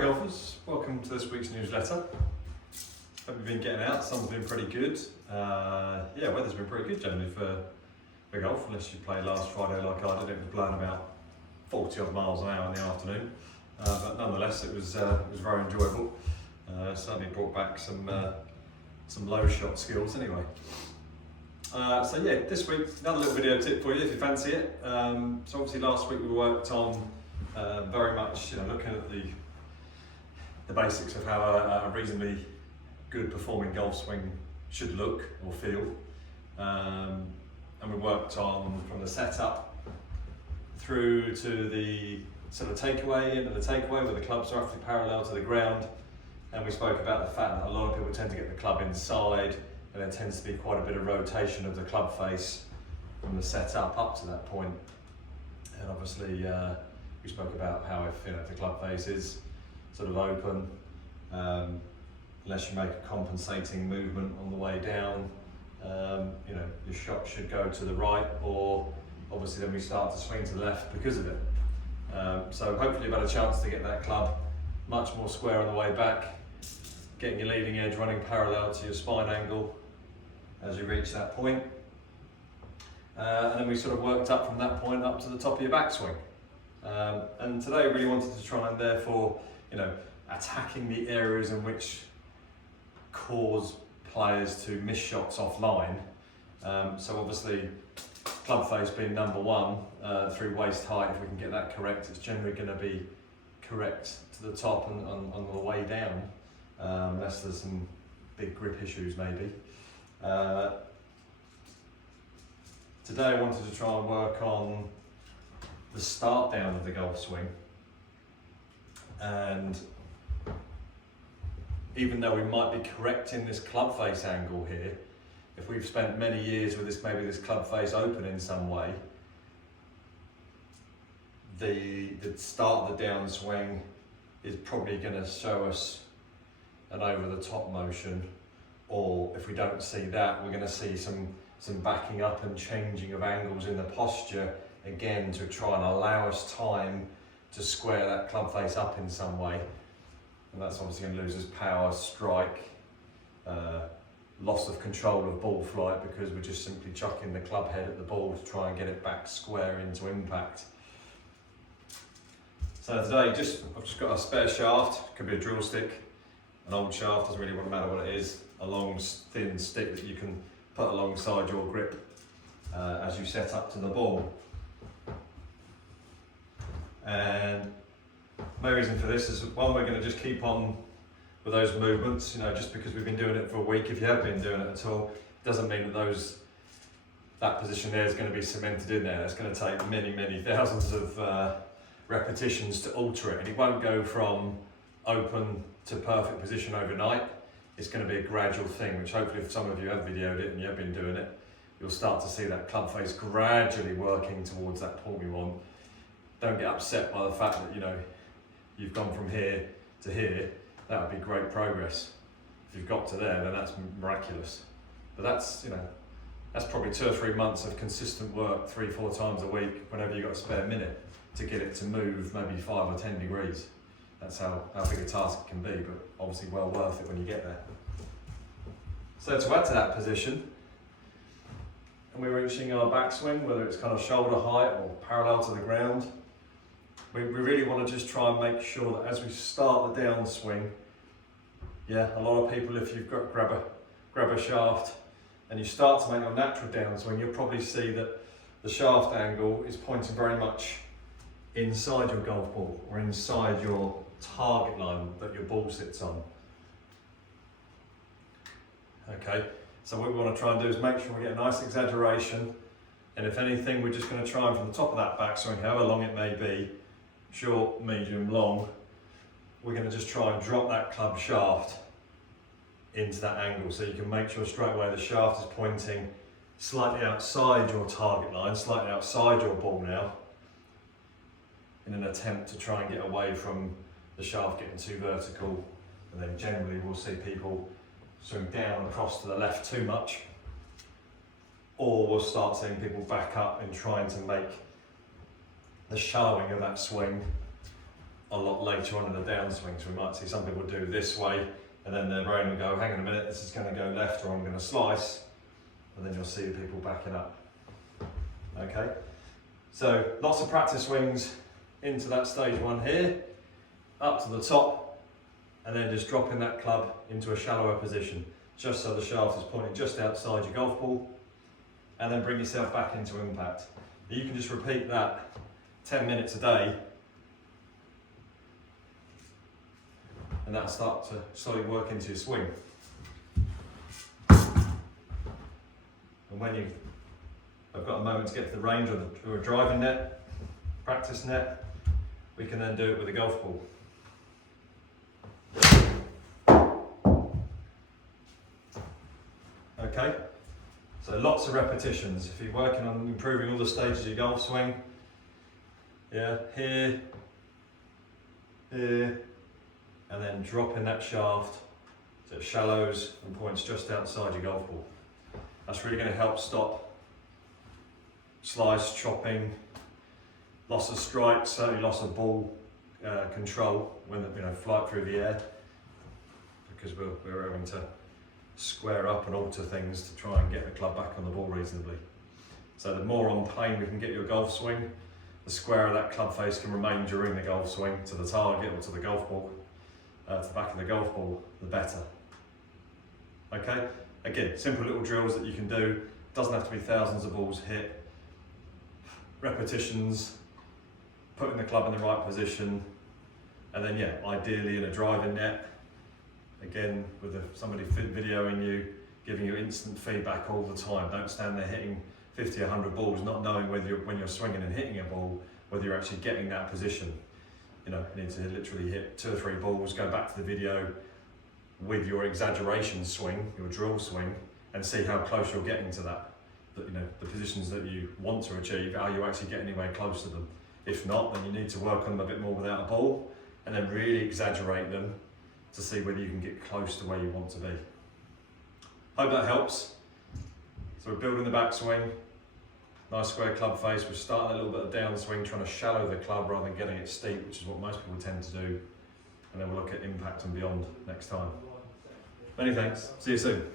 Hi golfers, welcome to this week's newsletter. Hope you've been getting out, summer's been pretty good. Yeah, weather's been pretty good generally for golf, unless you played last Friday like I did. It was blowing about 40 odd miles an hour in the afternoon, but nonetheless it was very enjoyable. Certainly brought back some low shot skills anyway. So yeah, this week another little video tip for you if you fancy it. So obviously last week we worked on very much looking at the basics of how a reasonably good performing golf swing should look or feel, and we worked on from the setup through to the sort of takeaway, into the takeaway where the club's roughly parallel to the ground, and we spoke about the fact that a lot of people tend to get the club inside and there tends to be quite a bit of rotation of the club face from the setup up to that point. And obviously we spoke about how if the club face is sort of open, unless you make a compensating movement on the way down, your shot should go to the right, or obviously then we start to swing to the left because of it. So hopefully you've had a chance to get that club much more square on the way back, getting your leading edge running parallel to your spine angle as you reach that point. And then we sort of worked up from that point up to the top of your backswing. And today I really wanted to try and therefore, attacking the areas in which cause players to miss shots offline. So obviously club face being number one, through waist height, if we can get that correct, it's generally going to be correct to the top and on the way down, unless there's some big grip issues maybe. Today I wanted to try and work on the start down of the golf swing, and even though we might be correcting this club face angle here, if we've spent many years with maybe this club face open in some way, the start of the downswing is probably going to show us an over the top motion, or if we don't see that, we're going to see some backing up and changing of angles in the posture, again to try and allow us time to square that club face up in some way. And that's obviously going to lose us power, strike, loss of control of ball flight, because we're just simply chucking the club head at the ball to try and get it back square into impact. So today I've just got a spare shaft, could be a drill stick, an old shaft, doesn't really matter what it is, a long thin stick that you can put alongside your grip as you set up to the ball. And my reason for this is, one, we're going to just keep on with those movements, just because we've been doing it for a week. If you have been doing it at all, it doesn't mean that that position there is going to be cemented in there. It's going to take many thousands of repetitions to alter it, and it won't go from open to perfect position overnight. It's going to be a gradual thing, which hopefully if some of you have videoed it and you have been doing it, you'll start to see that club face gradually working towards that point we want. Don't get upset by the fact that you've gone from here to here. That would be great progress. If you've got to there, then that's miraculous. But that's probably 2 or 3 months of consistent work, 3-4 times a week, whenever you've got a spare minute, to get it to move maybe 5 or 10 degrees. That's how big a task it can be, but obviously well worth it when you get there. So to add to that position, and we're reaching our backswing, whether it's kind of shoulder height or parallel to the ground, we really want to just try and make sure that as we start the downswing, a lot of people, if you've got grab a shaft and you start to make your natural downswing, you'll probably see that the shaft angle is pointing very much inside your golf ball, or inside your target line that your ball sits on. Okay, so what we want to try and do is make sure we get a nice exaggeration, and if anything, we're just going to try and from the top of that backswing, however long it may be, short, medium, long, we're going to just try and drop that club shaft into that angle, so you can make sure straight away the shaft is pointing slightly outside your target line, slightly outside your ball now, in an attempt to try and get away from the shaft getting too vertical. And then generally we'll see people swing down across to the left too much, or we'll start seeing people back up and trying to make the showing of that swing a lot later on in the downswing. So we might see some people do this way, and then their brain will go, hang on a minute, this is going to go left, or I'm going to slice, and then you'll see people backing up. Okay, so lots of practice swings into that stage one here, up to the top, and then just dropping that club into a shallower position, just so the shaft is pointing just outside your golf ball, and then bring yourself back into impact. You can just repeat that 10 minutes a day, and that'll start to slowly work into your swing. And when I've got a moment to get to the range or a driving net, practice net, we can then do it with a golf ball. Okay, so lots of repetitions. If you're working on improving all the stages of your golf swing, yeah, here, here, and then dropping that shaft so it shallows and points just outside your golf ball. That's really going to help stop slice, chopping, loss of strike, certainly loss of ball control when flight through the air, because we're having to square up and alter things to try and get the club back on the ball reasonably. So the more on plane we can get your golf swing, the squarer that club face can remain during the golf swing to the target or to the golf ball, to the back of the golf ball, the better. Okay, again, simple little drills that you can do. Doesn't have to be thousands of balls hit. Repetitions, putting the club in the right position, and then yeah, ideally in a driving net, again with somebody videoing you, giving you instant feedback all the time. Don't stand there hitting 50 or 100 balls not knowing whether when you're swinging and hitting a ball, whether you're actually getting that position. You need to literally hit 2 or 3 balls, go back to the video with your exaggeration swing, your drill swing, and see how close you're getting to that. The positions that you want to achieve, are you actually getting anywhere close to them? If not, then you need to work on them a bit more without a ball, and then really exaggerate them to see whether you can get close to where you want to be. Hope that helps. So we're building the backswing, nice square club face. We're starting a little bit of downswing, trying to shallow the club rather than getting it steep, which is what most people tend to do. And then we'll look at impact and beyond next time. Many thanks. See you soon.